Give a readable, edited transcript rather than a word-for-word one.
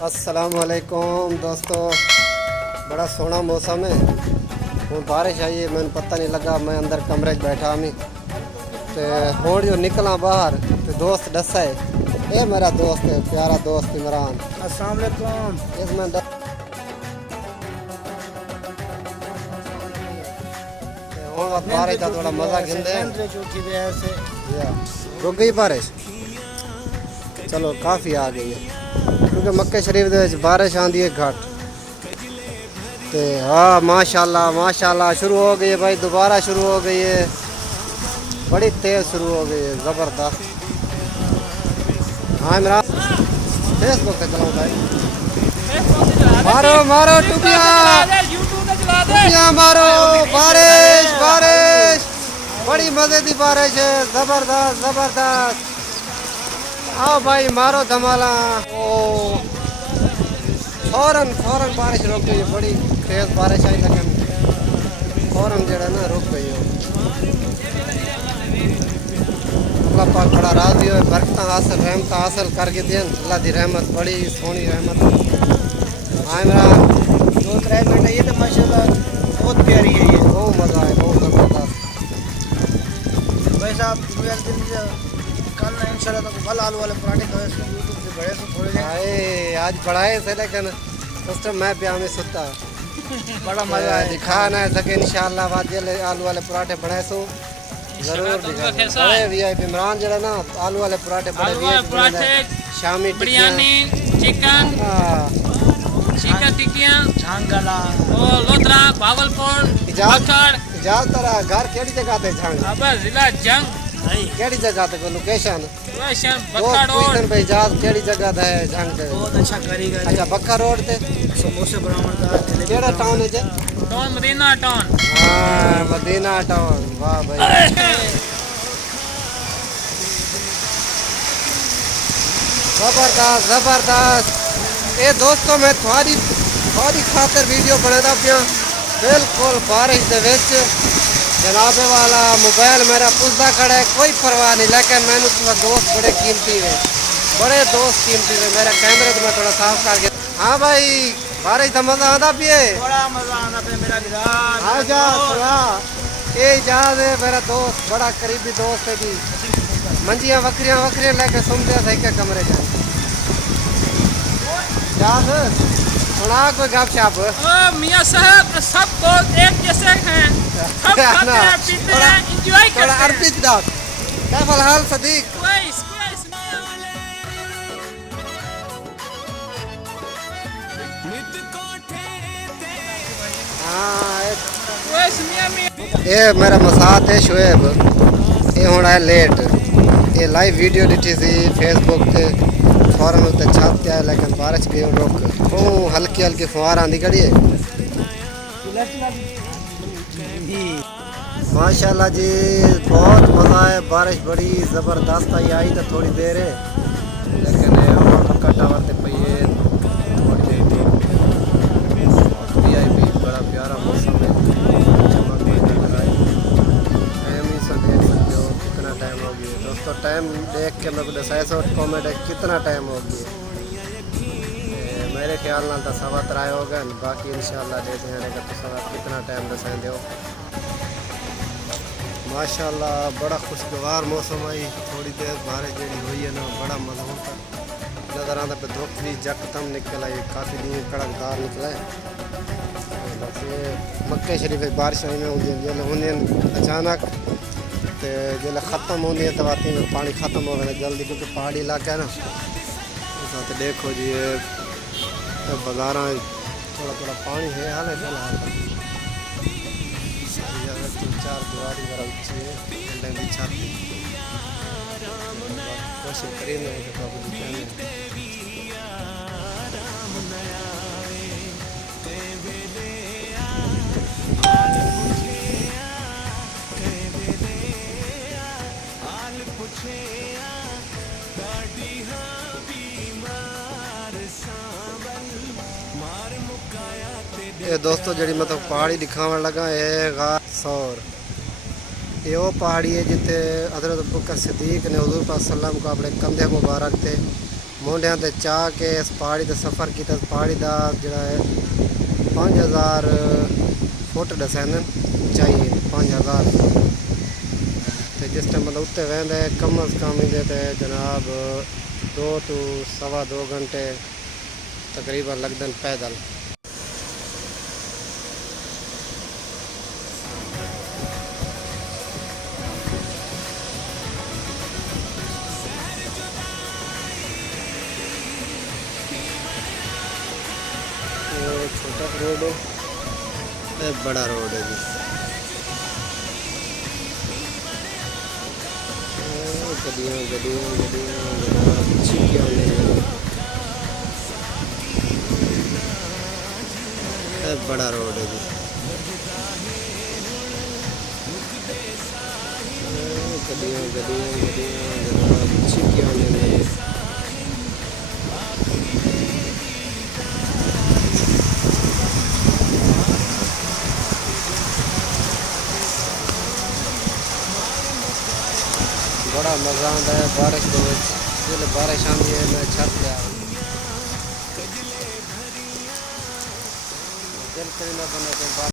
अस्सलाम वालेकुम दोस्तों, बड़ा सोहना मौसम है। हूँ बारिश आई है, मैंने पता नहीं लगा, मैं अंदर कमरे बैठा मैं तो हूँ जो निकला बाहर तो दोस्त दसा है, ये मेरा दोस्त है, प्यारा दोस्त इमरान। अस्सलाम वालेकुम। इसमें बारिश का थोड़ा मजा गिंदे रुक गई बारिश, चलो काफ़ी आ गई है क्योंकि मक्के शरीफ दे बारिश आँदी है घट। तो हाँ माशाल्लाह माशाल्लाह शुरू हो गई है भाई, दोबारा शुरू हो गई है, बड़ी तेज़ शुरू हो गई है, ज़बरदस्त। हाँ इमरान फेसबुक पे चलाऊँ भाई, मारो मारो टुकिया टुकिया मारो, बारिश बारिश बड़ी मज़े की बारिश है, ज़बरदस्त ज़बरदस्त। आओ भाई मारो धमाला। ओ फौरन फौरन बारिश रुक गई है, बड़ी तेज बारिश आई लेकिन फौरन जड़ा ना रुक गई है। अल्लाह पाक बड़ा राजी हो, बरकत हासिल रहमत हासिल करके दें, अल्लाह की रहमत बड़ी सोहनी रहमत। हाँ इमरान 2-3 मिनट ये तो माशाल्लाह बहुत प्यारी है, ये बहुत मज़ा है, बहुत ज़बरदस्त। भाई साहब कल ना इंशाल्लाह तो कल आलू वाले पराठे खाए से यूट्यूब से बड़े से थोड़े आए आज बढ़ाए से लेकिन सिस्टम मैं प्या में सुता बड़ा मजा है, दिखा ना सके इंशाल्लाह बाद आलू वाले पराठे बढ़ाए सो जरूर दिखाएंगे। वीआईपी इमरान जरा ना आलू वाले पराठे बड़े पराठे, शामी बिरयानी, चिकन चिकन टिक्कियाँ, झांगला और लोथरा, भावलपुर, बखर, इजाजत तरह घर केड़ी जगह ते झांग अब जिला जंग, केड़ी जगह ते को लोकेशन लोकेशन बखर रोड, भाई इजाजत केड़ी जगह ते है झांग ते? बहुत अच्छा कारीगर है। अच्छा बखर रोड ते समोसे बनावता केड़ा टाउन है जे? Town Madina town. हां मदीना टाउन, वाह भाई जबरदस्त जबरदस्त। ये दोस्तों मैं थोड़ी खातर वीडियो बनाता पिया, बिल्कुल बारिश दे विच जनाबे वाला मोबाइल मेरा पुसदा खड़ा है, कोई परवाह नहीं, लेकिन मैंने दोस्त बड़े कीमती है, बड़े दोस्त कीमती है। मेरा कैमरे तो मैं थोड़ा साफ करके। हाँ भाई बारिश का मजा आता पिए, बड़ा मजा आना पे मेरा गिराज। आजा थोड़ा ये इजाज है, मेरा दोस्त बड़ा करीबी दोस्त है जी। मंजियाँ वक्रियाँ वक्रियाँ लेके सुनते थे क्या कमरे जाए सुना कोई गप शप। मियाँ साहब सब लोग एक जैसे हैं, सब खाते हैं पीते हैं एंजॉय करते हैं। अर्पित दास क्या हाल सदीक? क्विज ये मेरा मसात है शुएब, ये होना है लेट, ये लाइव वीडियो डिटी सी फेसबुक पे फौरन उत्ते छापते आए लेकिन बारिश गई रुक, ओ हल्की हल्की फुहार आंदी कड़ी है। माशाल्लाह जी बहुत मज़ा है, बारिश बड़ी ज़बरदस्त आई तो थोड़ी देर है लेकिन मक्का टावर से पई है थोड़ी देर थी। वीआईपी बड़ा प्यारा मौसम है, देख सकते हो कितना टाइम हो गया दोस्तों। टाइम देख के मेरे को दसाए सो कॉमेंट है कितना टाइम हो गया, मेरे ख्याल नाल तो 3:15 हो गए, बाकी इंशाल्लाह देख जाएगा तो कितना टाइम दसाए दो। माशाल्लाह बड़ा खुशगवार मौसम आई, थोड़ी देर बारिश जी हुई है ना बड़ा मज़ा होता नज़र आता पे, धुप भी जकदम निकल आई, काफ़ी दिन कड़कदार निकला है। बस ये मक्के शरीफ बारिश आई होंगे अचानक तो जो ख़त्म होंगी तो पानी ख़त्म हो गया जल्दी क्योंकि पहाड़ी इलाका है ना। तो देखो जी ये बाजार थोड़ा थोड़ा पानी है हाल है फिलहाल, 3-4 दुआरी वगैरह उच्ची है बिल्डिंग की छत कोशिश करेंगे तो ये दोस्तों जी मतलब पहाड़ी दिखावन लगा है गार सौर, ये वो पहाड़ी है जिते हज़रत अबू बकर सिद्दीक ने हुज़ूर पाक सल्लल्लाहु अलैहि वसल्लम को अपने कंधे मुबारक थे मोंढियां ते चाह के इस पहाड़ी का सफ़र किया। पहाड़ी का जोड़ा है 5000 फुट दसन चाहिए 5000 फुट। तो जिस टाइम मतलब उत्ते वह कम अज़ कम इंदे जनाब 2 to सवा 2 घंटे तकरीबन लगदन पैदल। छोटा रोड है, बड़ा रोड है जी। गड्डियाँ गड्डियाँ गड्डियाँ छिपियाँ बड़ा रोड है जी। गड्डियाँ गड्डियाँ गड्डियाँ छिपियाँ बड़ा मज़ा आता है बारिश के जिस बारिश आती है मैं छत ले दिल कहीं ना बने तो